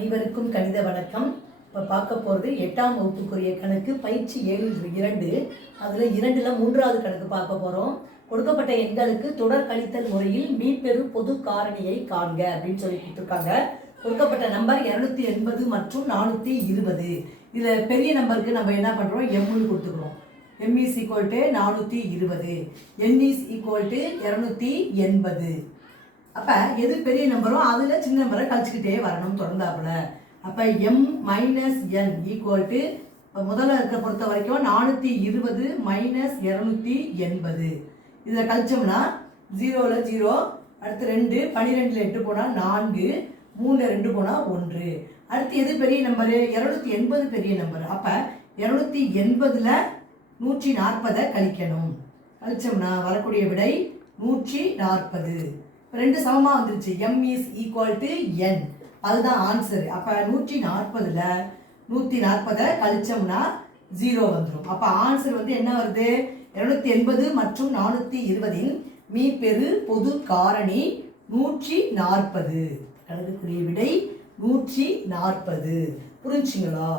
அனைவருக்கும் கணித வணக்கம். இப்போ பார்க்க போகிறது 8ஆம் வகுப்புக்குரிய கணக்கு பயிற்சி 7.2. அதில் 2ல் 3வது கணக்கு பார்க்க போகிறோம். கொடுக்கப்பட்ட எண்களுக்கு தொடர் கழித்தல் முறையில் மீப்பெரு பொது காரணியை காண்க அப்படின்னு சொல்லி கொடுத்துருக்காங்க. கொடுக்கப்பட்ட நம்பர் 280 மற்றும் 420. இதில் பெரிய நம்பருக்கு நம்ம என்ன பண்ணுறோம், எம்னு கொடுத்துக்கிறோம். m is equal to 420, n is equal to 280. அப்போ எது பெரிய நம்பரோ அதில் சின்ன நம்பரை கழிச்சுக்கிட்டே வரணும் தொடர்ந்தாப்புல. அப்போ m minus n equal to இப்போ முதல்ல இருக்க பொறுத்த வரைக்கும் 420 மைனஸ் 280. இதில் கழிச்சோம்னா 0ல் 0, அடுத்து 2, 12ல் 8 போனால் 4, 3ல் 2 போனால் 1. அடுத்து எது பெரிய நம்பரு, 280 பெரிய நம்பர். அப்போ 280ல் 140 கழிக்கணும். கழிச்சோம்னா வரக்கூடிய விடை 140. ரெண்டு சமமாக வந்துருச்சு. m is equal to n, அதுதான் ஆன்சர். அப்போ 140ல் 140 கழிச்சோம்னா 0 வந்துடும். அப்போ ஆன்சர் வந்து என்ன வருது, 280 மற்றும் 420 மீப்பெரு பொது காரணி 140. கணக்குக்குரிய விடை 140. புரிஞ்சுங்களா?